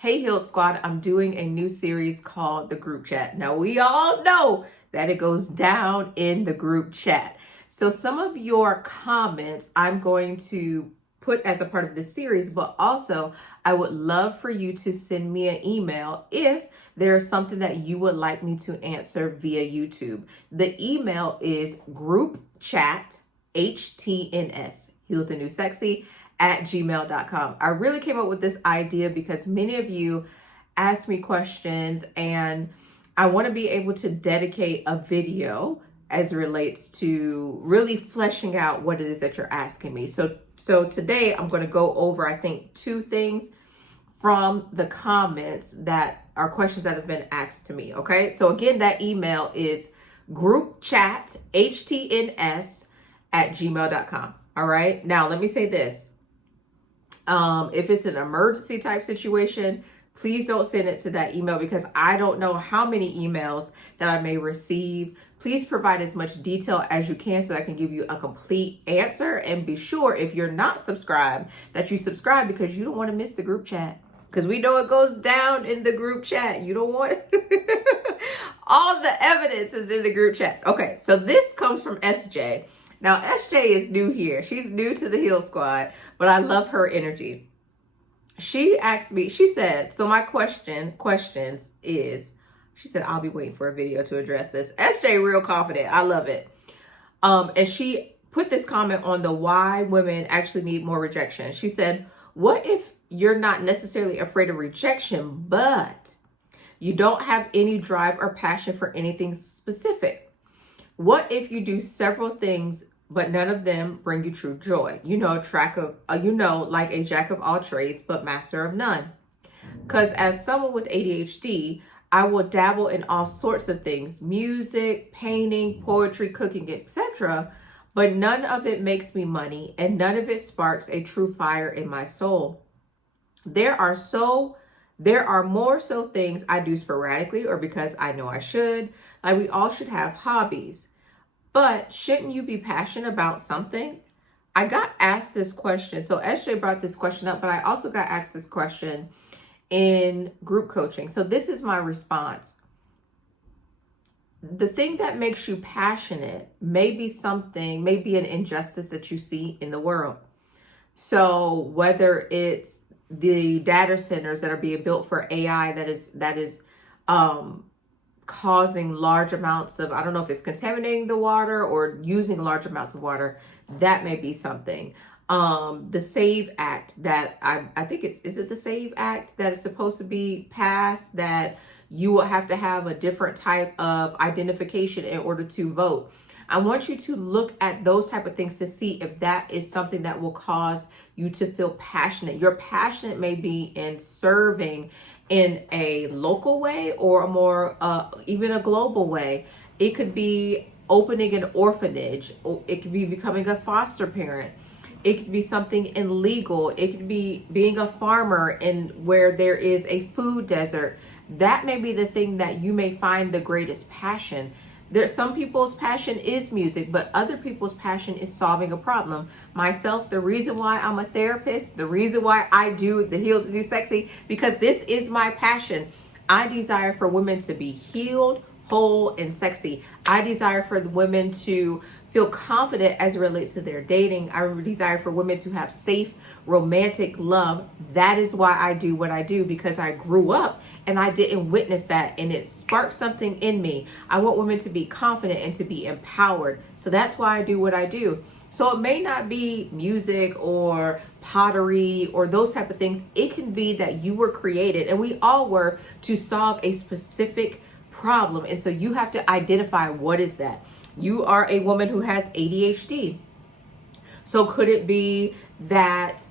Hey Heal Squad, I'm doing a new series called The Group Chat. Now we all know that it goes down in the group chat. So some of your comments I'm going to put as a part of this series, but also I would love for you to send me an email if there's something that you would like me to answer via YouTube. The email is groupchathtns, Heal the New Sexy, at gmail.com. I really came up with this idea because many of you ask me questions and I want to be able to dedicate a video as it relates to really fleshing out what it is that you're asking me. So today I'm going to go over, I think, 2 things from the comments that are questions that have been asked to me. Okay. So again, that email is groupchathtns at gmail.com. All right. Now let me say this. If it's an emergency type situation, please don't send it to that email because I don't know how many emails that I may receive. Please provide as much detail as you can so I can give you a complete answer, and be sure if you're not subscribed that you subscribe because you don't want to miss the group chat, because we know it goes down in the group chat. You don't want it. All the evidence is in the group chat. Okay, so this comes from SJ. Now, SJ is new here. She's new to the Heal Squad, but I love her energy. She asked me, she said, so my questions is, she said, I'll be waiting for a video to address this. SJ, real confident. I love it. And she put this comment on the why women actually need more rejection. She said, what if you're not necessarily afraid of rejection, but you don't have any drive or passion for anything specific? What if you do several things, but none of them bring you true joy? Like a jack of all trades, but master of none. Because as someone with ADHD, I will dabble in all sorts of things: music, painting, poetry, cooking, etc. But none of it makes me money, and none of it sparks a true fire in my soul. There are more so things I do sporadically or because I know I should. Like, we all should have hobbies, but shouldn't you be passionate about something? I got asked this question. So SJ brought this question up, but I also got asked this question in group coaching. So this is my response. The thing that makes you passionate may be an injustice that you see in the world. So whether it's the data centers that are being built for AI that is causing large amounts of, I don't know if it's contaminating the water or using large amounts of water, that may be something. The SAVE Act that I think is it the SAVE Act that is supposed to be passed, that you will have to have a different type of identification in order to vote. I want you to look at those type of things to see if that is something that will cause you to feel passionate. Your passion may be in serving in a local way or a more, even a global way. It could be opening an orphanage, or it could be becoming a foster parent. It could be something in legal. It could be being a farmer in where there is a food desert. That may be the thing that you may find the greatest passion. There's some people's passion is music, but other people's passion is solving a problem. Myself, the reason why I'm a therapist, the reason why I do the Heal the New Sexy, because this is my passion. I desire for women to be healed, whole, and sexy. I desire for the women to feel confident as it relates to their dating. I desire for women to have safe, romantic love. That is why I do what I do, because I grew up and I didn't witness that, and it sparked something in me. I want women to be confident and to be empowered. So that's why I do what I do. So it may not be music or pottery or those type of things. It can be that you were created, and we all were, to solve a specific problem. And so you have to identify what is that. You are a woman who has ADHD. So could it be that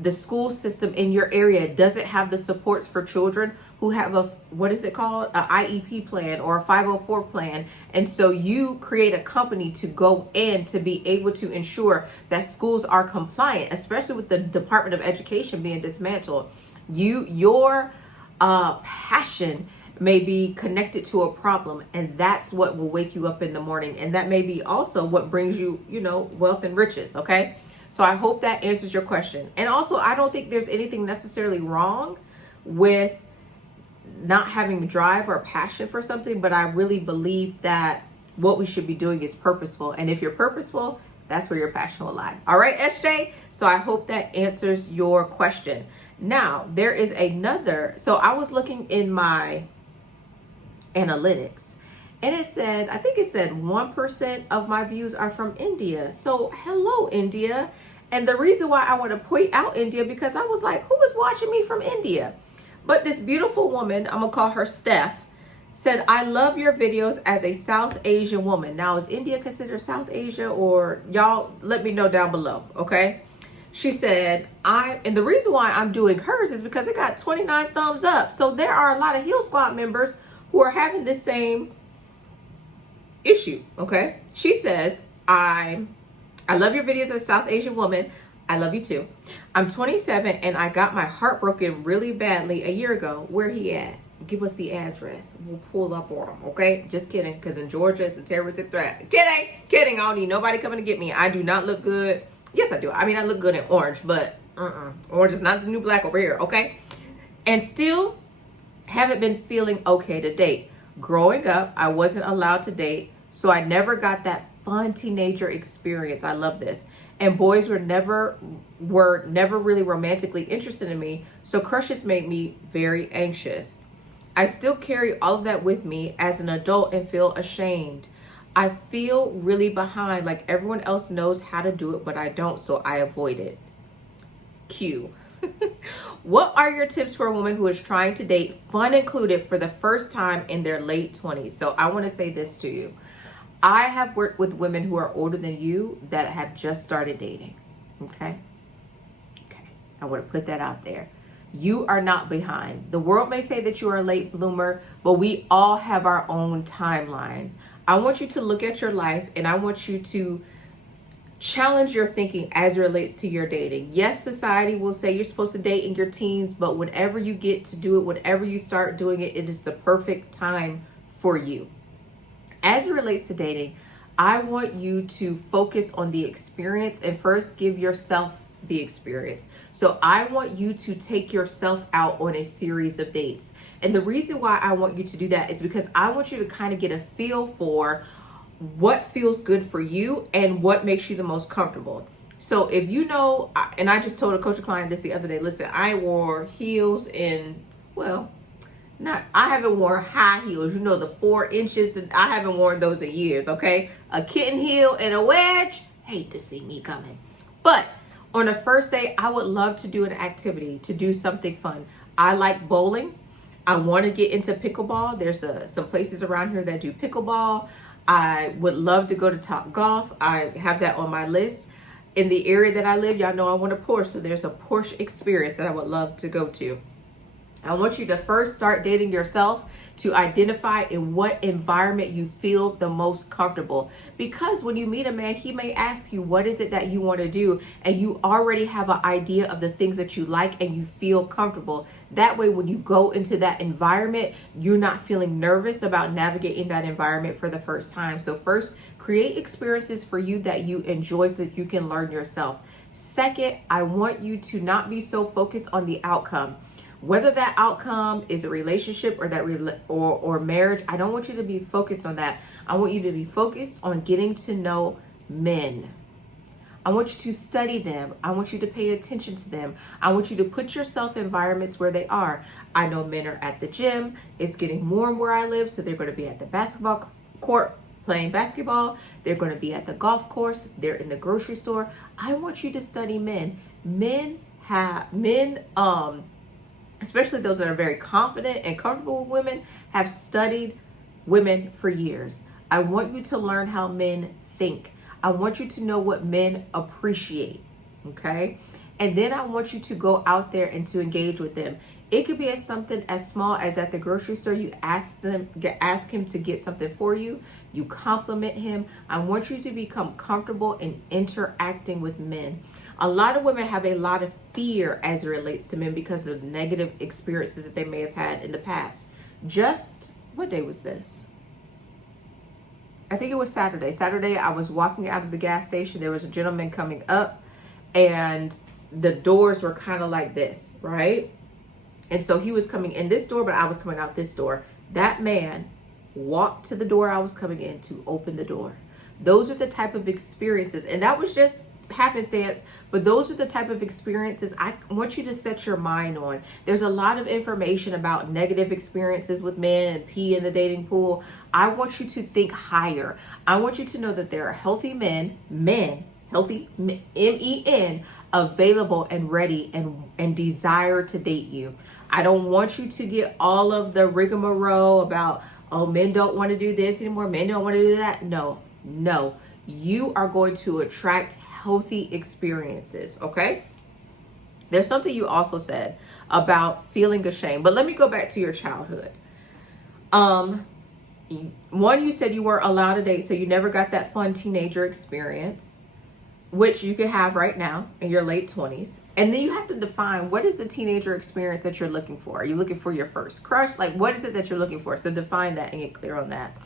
the school system in your area doesn't have the supports for children who have a IEP plan or a 504 plan? And so you create a company to go in to be able to ensure that schools are compliant, especially with the Department of Education being dismantled. Your passion may be connected to a problem, and that's what will wake you up in the morning. And that may be also what brings you, wealth and riches. Okay. So I hope that answers your question. And also, I don't think there's anything necessarily wrong with not having drive or passion for something, but I really believe that what we should be doing is purposeful. And if you're purposeful, that's where your passion will lie. All right, SJ? So I hope that answers your question. Now, there is another. So I was looking in my analytics, and it said, I think it said 1% of my views are from India. So hello, India. And the reason why I want to point out India, because I was like, who is watching me from India? But this beautiful woman, I'm gonna call her Steph, said, I love your videos as a South Asian woman. Now, is India considered South Asia, or y'all let me know down below, okay? She said, and the reason why I'm doing hers is because it got 29 thumbs up. So there are a lot of Heal Squad members who are having the same issue, okay? She says, I love your videos as a South Asian woman. I love you too. I'm 27 and I got my heart broken really badly a year ago. Where he at? Give us the address. We'll pull up on him, okay? Just kidding, because in Georgia, it's a terroristic threat. Kidding. I don't need nobody coming to get me. I do not look good. Yes, I do. I mean, I look good in orange, but orange is not the new black over here, okay? And still haven't been feeling okay to date. Growing up, I wasn't allowed to date, so I never got that fun teenager experience. I love this. And boys were never really romantically interested in me, so crushes made me very anxious. I still carry all of that with me as an adult and feel ashamed. I feel really behind, like everyone else knows how to do it, but I don't, so I avoid it. Q. What are your tips for a woman who is trying to date, fun included, for the first time in their late 20s? So I want to say this to you. I have worked with women who are older than you that have just started dating. Okay. I want to put that out there. You are not behind. The world may say that you are a late bloomer, but we all have our own timeline. I want you to look at your life, and I want you to challenge your thinking as it relates to your dating. Yes, society will say you're supposed to date in your teens, but whenever you get to do it, whenever you start doing it, it is the perfect time for you. As it relates to dating, I want you to focus on the experience and first give yourself the experience. So I want you to take yourself out on a series of dates. And the reason why I want you to do that is because I want you to kind of get a feel for what feels good for you and what makes you the most comfortable. So if you know, and I just told a coaching client this the other day, listen, I wore heels in, well, I haven't worn high heels, the 4 inches, and I haven't worn those in years, okay? A kitten heel and a wedge, hate to see me coming. But on a first date, I would love to do an activity, to do something fun. I like bowling. I want to get into pickleball. There's some places around here that do pickleball. I would love to go to Top Golf. I have that on my list. In the area that I live, y'all know I want a Porsche, so there's a Porsche experience that I would love to go to. I want you to first start dating yourself to identify in what environment you feel the most comfortable. Because when you meet a man, he may ask you, what is it that you want to do? And you already have an idea of the things that you like and you feel comfortable. That way, when you go into that environment, you're not feeling nervous about navigating that environment for the first time. So first, create experiences for you that you enjoy so that you can learn yourself. Second, I want you to not be so focused on the outcome. Whether that outcome is a relationship or marriage, I don't want you to be focused on that. I want you to be focused on getting to know men. I want you to study them. I want you to pay attention to them. I want you to put yourself in environments where they are. I know men are at the gym. It's getting warm where I live, so they're going to be at the basketball court playing basketball. They're going to be at the golf course. They're in the grocery store. I want you to study men. Especially those that are very confident and comfortable with women, have studied women for years. I want you to learn how men think. I want you to know what men appreciate, okay? And then I want you to go out there and to engage with them. It could be something as small as at the grocery store, you ask him to get something for you. You compliment him. I want you to become comfortable in interacting with men. A lot of women have a lot of fear as it relates to men because of negative experiences that they may have had in the past. What day was this? I think it was Saturday. Saturday, I was walking out of the gas station. There was a gentleman coming up and the doors were kind of like this, right? And so he was coming in this door, but I was coming out this door. That man walked to the door I was coming in to open the door. Those are the type of experiences, and that was just happenstance, but those are the type of experiences I want you to set your mind on. There's a lot of information about negative experiences with men and pee in the dating pool. I want you to think higher. I want you to know that there are healthy healthy men, available and ready and desire to date you. I don't want you to get all of the rigmarole about, oh, men don't want to do this anymore, men don't want to do that. No, you are going to attract healthy experiences, okay? There's something you also said about feeling ashamed, but let me go back to your childhood. One, you said you weren't allowed to date, so you never got that fun teenager experience, which you can have right now in your late 20s. And then you have to define, what is the teenager experience that you're looking for? Are you looking for your first crush? Like, what is it that you're looking for? So define that and get clear on that.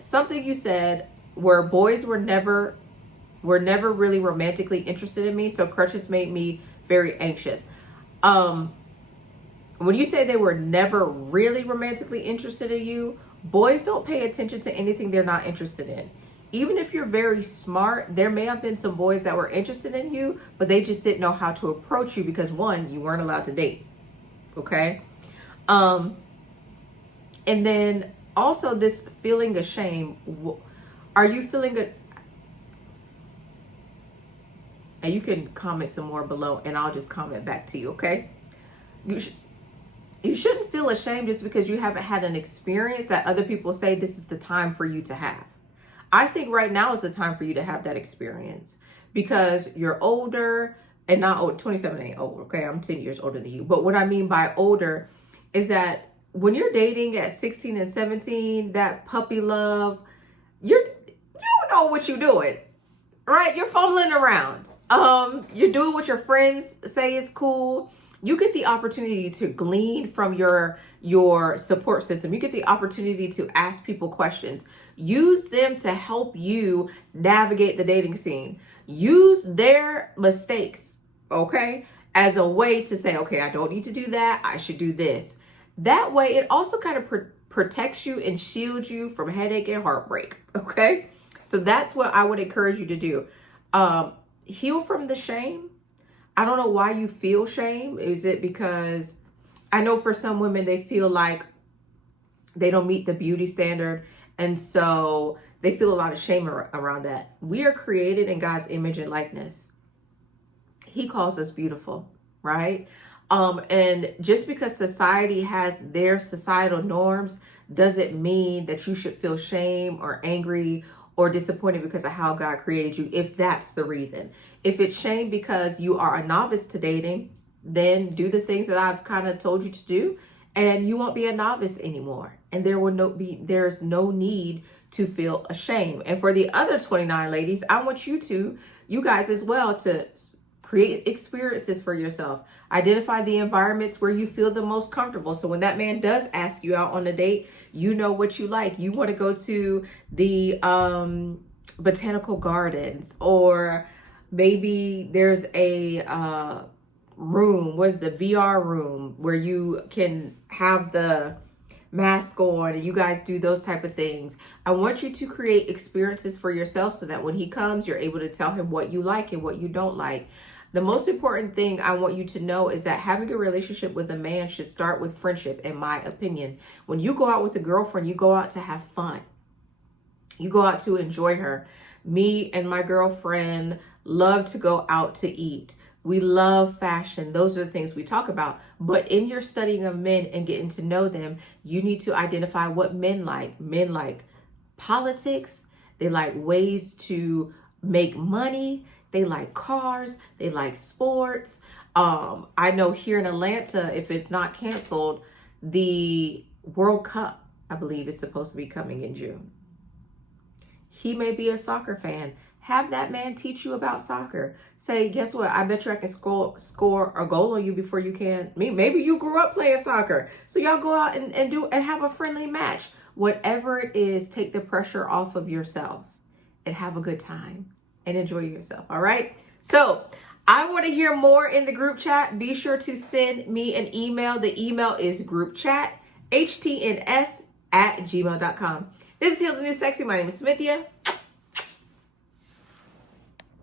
Something you said where boys were never really romantically interested in me, so crushes made me very anxious. When you say they were never really romantically interested in you, boys don't pay attention to anything they're not interested in. Even if you're very smart, there may have been some boys that were interested in you, but they just didn't know how to approach you because, one, you weren't allowed to date. Okay? And then also this feeling ashamed. Are you feeling it? And you can comment some more below and I'll just comment back to you, okay? You shouldn't feel ashamed just because you haven't had an experience that other people say this is the time for you to have. I think right now is the time for you to have that experience because you're older and not old. 27 ain't old, okay? I'm 10 years older than you. But what I mean by older is that when you're dating at 16 and 17, that puppy love, you know what you're doing, right? You're fumbling around. You're doing what your friends say is cool. You get the opportunity to glean from your support system. You get the opportunity to ask people questions. Use them to help you navigate the dating scene. Use their mistakes, okay, as a way to say, okay, I don't need to do that. I should do this. That way, it also kind of protects you and shields you from headache and heartbreak, okay? So that's what I would encourage you to do. Heal from the shame. I don't know why you feel shame. Is it because I know for some women, they feel like they don't meet the beauty standard. And so they feel a lot of shame around that. We are created in God's image and likeness. He calls us beautiful, right? And just because society has their societal norms doesn't mean that you should feel shame or angry or disappointed because of how God created you, if that's the reason. If it's shame because you are a novice to dating, then do the things that I've kind of told you to do, and you won't be a novice anymore. And there's no need to feel ashamed. And for the other 29 ladies, I want you guys as well, to create experiences for yourself. Identify the environments where you feel the most comfortable. So when that man does ask you out on a date, you know what you like. You want to go to the botanical gardens, or maybe there's a room, what's the VR room, where you can have the mask on and you guys do those type of things. I want you to create experiences for yourself so that when he comes, you're able to tell him what you like and what you don't like. The most important thing I want you to know is that having a relationship with a man should start with friendship, in my opinion. When you go out with a girlfriend, you go out to have fun. You go out to enjoy her. Me and my girlfriend love to go out to eat. We love fashion. Those are the things we talk about. But in your studying of men and getting to know them, you need to identify what men like. Men like politics. They like ways to make money. They like cars. They like sports. I know here in Atlanta, if it's not canceled, the World Cup, I believe, is supposed to be coming in June. He may be a soccer fan. Have that man teach you about soccer. Say, guess what? I bet you I can score a goal on you before you can me. Maybe you grew up playing soccer. So y'all go out and have a friendly match. Whatever it is, take the pressure off of yourself and have a good time and enjoy yourself. All right. So I want to hear more in the group chat. Be sure to send me an email. The email is groupchathtns@gmail.com. This is Heal the New Sexy. My name is Smithia.